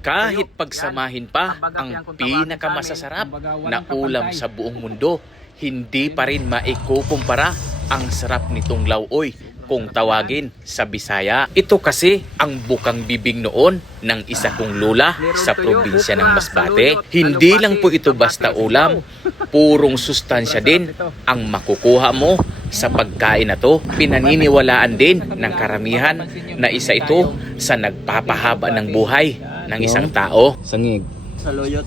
Kahit pagsamahin pa ang pinakamasasarap na ulam sa buong mundo, hindi pa rin maikukumpara ang sarap nitong lauoy kung tawagin sa Bisaya. Ito kasi ang bukang bibig noon ng isa kong lola sa probinsya ng Masbate. Hindi lang po ito basta ulam, purong sustansya din ang makukuha mo sa pagkain na to. Pinaniniwalaan din ng karamihan na isa ito sa nagpapahaba ng buhay ng isang tao. Sangig. Saluyot.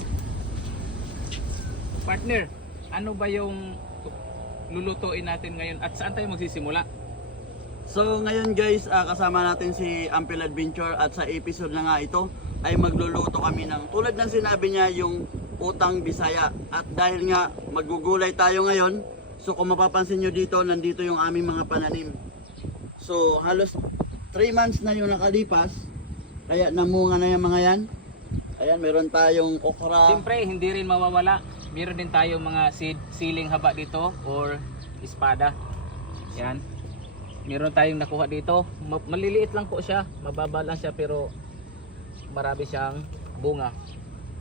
Partner, ano ba yung lulutuin natin ngayon at saan tayo magsisimula? So ngayon guys, kasama natin si Ampel Adventure at sa episode na nga ito ay magluluto kami ng tulad ng sinabi niya yung utang Bisaya. At dahil nga magugulay tayo ngayon, so kung mapapansin nyo dito, nandito yung aming mga pananim. So halos 3 months na yung nakalipas, kaya namunga na yung mga yan. Ayan, meron tayong okra. Siyempre, hindi rin mawawala. Meron din tayong mga siling haba dito or espada. Yan. Meron tayong nakuha dito. Maliliit lang po siya. Mababa lang siya pero marami siyang bunga.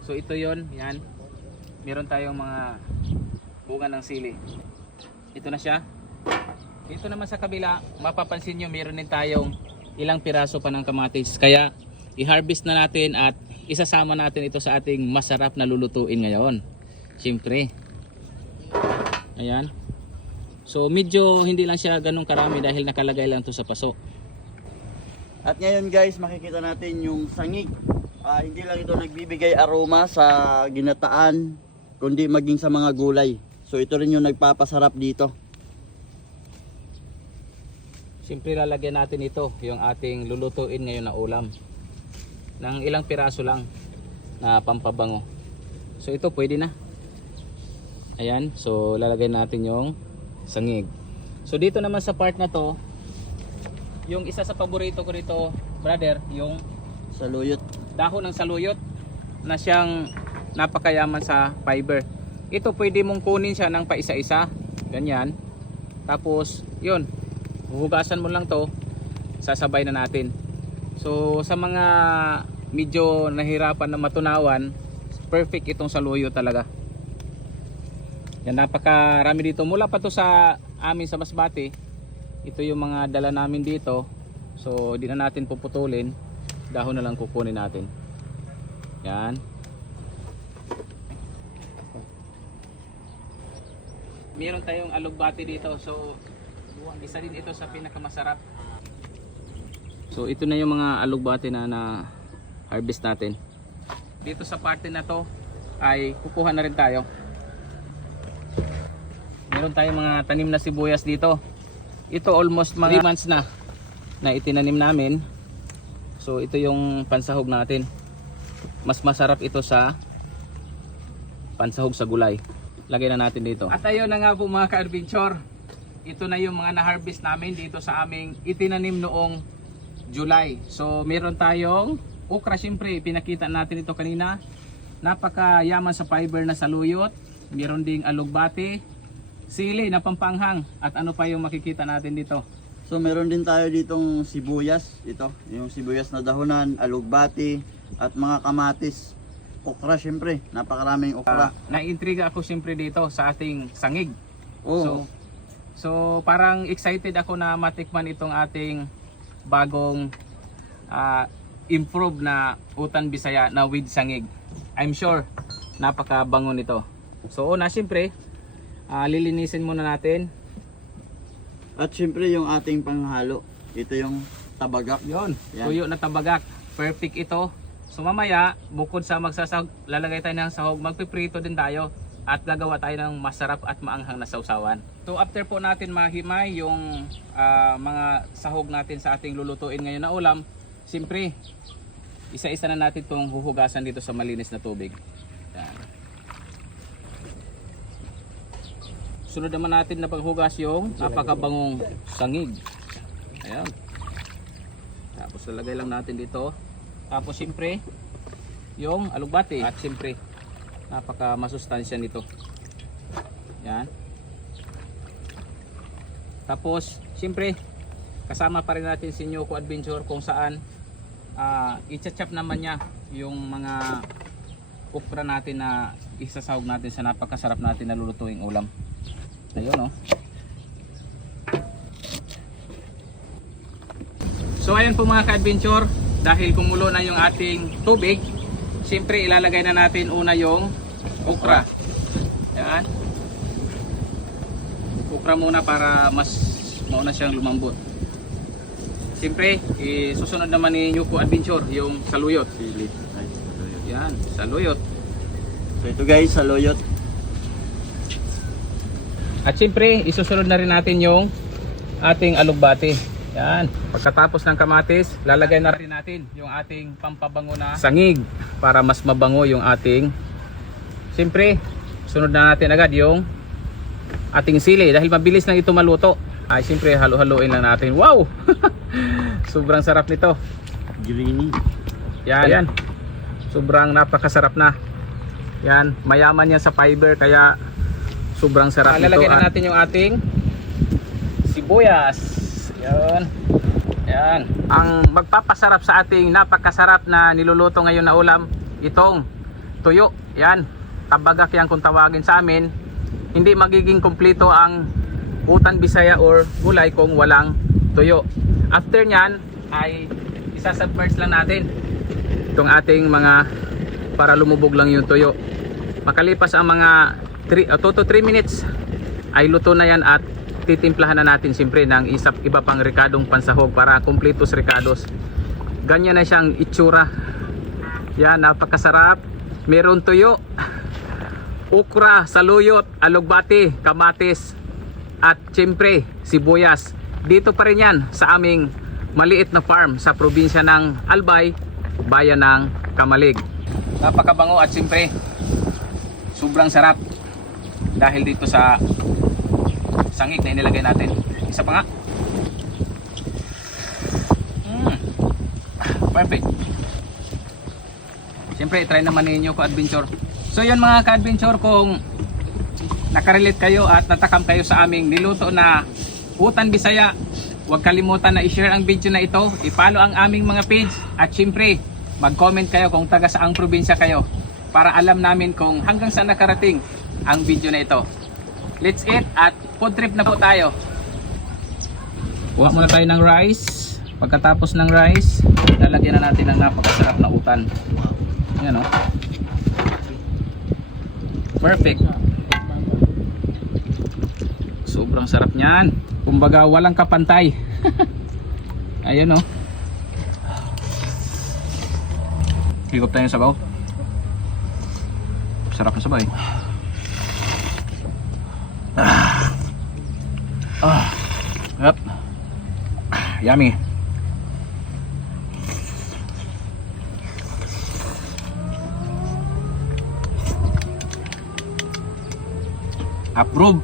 So ito yon, yan. Meron tayong mga bunga ng sili. Ito na siya. Dito naman sa kabila, mapapansin nyo meron din tayong ilang piraso pa ng kamatis. Kaya i-harvest na natin at isasama natin ito sa ating masarap na lulutuin ngayon. Siyempre. Ayan. So medyo hindi lang siya ganun karami dahil nakalagay lang ito sa paso. At ngayon guys, makikita natin yung sangig. Hindi lang ito nagbibigay aroma sa ginataan, kundi maging sa mga gulay. So ito rin yung nagpapasarap dito. Siyempre lalagyan natin ito, yung ating lulutuin ngayon na ulam. Ng ilang piraso lang na pampabango. So ito pwede na. Ayan, so lalagyan natin yung sangig. So dito naman sa part na to, yung isa sa paborito ko rito, brother, yung Saluyot. dahon ng saluyot na siyang napakayaman sa fiber. Ito pwede mong kunin siya ng paisa-isa, ganyan. Tapos yun, huhugasan mo lang to, sasabay na natin. So sa mga medyo nahirapan na matunawan, perfect itong saluyot talaga. Yan, napakarami dito. Mula pa to sa amin sa Masbate. Ito yung mga dala namin dito. So di na natin puputulin. Dahon na lang kukunin natin. Yan. Meron tayong alugbati dito. So isa din ito sa pinakamasarap. So ito na yung mga alugbati na harvest natin. Dito sa parte na to ay kukuha na rin tayo. Meron tayong mga tanim na sibuyas dito. Ito almost mga 3 months na itinanim namin. So ito yung pansahog natin. Mas masarap ito sa pansahog sa gulay. Lagay na natin dito. At ayun na nga po mga ka-adventure. Ito na yung mga na-harvest namin dito sa aming itinanim noong July. So meron tayong okra, syempre pinakita natin ito kanina. Napakayaman sa fiber na saluyot. Meron ding alugbati, sili na pampanghang. At ano pa yung makikita natin dito? So meron din tayo ditong sibuyas. Ito, yung sibuyas na dahunan, alugbati, at mga kamatis. Okra syempre, napakaraming okra. Naiintriga ako syempre dito sa ating sangig. Oo. So parang excited ako na matikman itong ating bagong improve na utan Bisaya na with sangig. I'm sure napakabango nito. So una syempre lilinisin muna natin. At syempre yung ating panghalo. Ito yung tabagak. Yon, Yan. tuyo na tabagak. Perfect ito. So mamaya bukod sa magsasahog, lalagay tayo ng sahog, magpiprito din tayo at gagawa tayo ng masarap at maanghang na sausawan. So after po natin mahimay yung mga sahog natin sa ating lulutuin ngayon na ulam, siyempre isa-isa na natin itong huhugasan dito sa malinis na tubig. Yan. Sunod naman natin na paghugas yung napakabangong sangig. Ayan. Tapos lalagay lang natin dito. Tapos siyempre yung alugbati at siyempre napaka masustansya nito. Yan. Tapos siyempre kasama pa rin natin si Nyoko Adventure kung saan i-chop naman niya yung mga okra natin na isasahog natin sa napakasarap natin na lulutuing ulam. Ayun, oh. So ayan po mga ka-adventure, dahil kumulo na yung ating tubig, siyempre ilalagay na natin una yung okra. Yan. Okra muna para mas mauna siyang lumambot. Siyempre, susunod naman ni Nyuko Adventure yung saluyot. Yan, saluyot. So ito guys, saluyot. At siyempre, isusunod na rin natin yung ating alugbati. Yan. Pagkatapos ng kamatis, lalagay na rin natin yung ating pampabango na sangig para mas mabango yung ating. Siyempre, sunod na natin agad yung ating sili dahil mabilis lang ito maluto. Ay, siyempre, halo-haloin lang natin. Wow! Sobrang sarap nito. Greeny. Yan. Ayan. Sobrang napakasarap na. Yan, mayaman yan sa fiber kaya sobrang sarap nito. Lalagay na natin yung ating sibuyas. Yan. Yan. Ang magpapasarap sa ating napakasarap na niluluto ngayon na ulam, itong tuyo. Yan. Tabagak yan kung tawagin sa amin. Hindi magiging kumpleto ang utan Bisaya or gulay kung walang tuyo. After nyan ay isasubmerge lang natin itong ating mga para lumubog lang yung tuyo. Makalipas ang mga 2 to 3 minutes ay luto na yan at titimplahan na natin siyempre ng iba pang ricadong pansahog para kumpletos ricados. Ganyan na siyang itsura. Yan, napakasarap. Meron tuyo, okra, saluyot, alugbati, kamatis at siyempre sibuyas. Dito pa rin yan sa aming maliit na farm sa probinsya ng Albay, bayan ng Kamalig. Napakabango at siyempre sobrang sarap dahil dito sa sangig na inilagay natin. Isa pa nga. Perfect. Siyempre, try naman ninyo ka-adventure. So yun mga ka-adventure, kung nakarelate kayo at natakam kayo sa aming niluto na utan Bisaya, huwag kalimutan na i-share ang video na ito, i-follow ang aming mga page at siyempre, mag-comment kayo kung taga saang probinsya kayo para alam namin kung hanggang saan nakarating ang video na ito. Let's eat at food trip na po tayo. Kuha muna tayo ng rice. Pagkatapos ng rice, lalagyan na natin ng napakasarap na utan. Ayan, oh. Perfect. Sobrang sarap niyan. Kumbaga walang kapantay. Ayan, oh. Higop tayo ng sabaw. Sarap na sabaw eh. Yep. Yummy. Approve.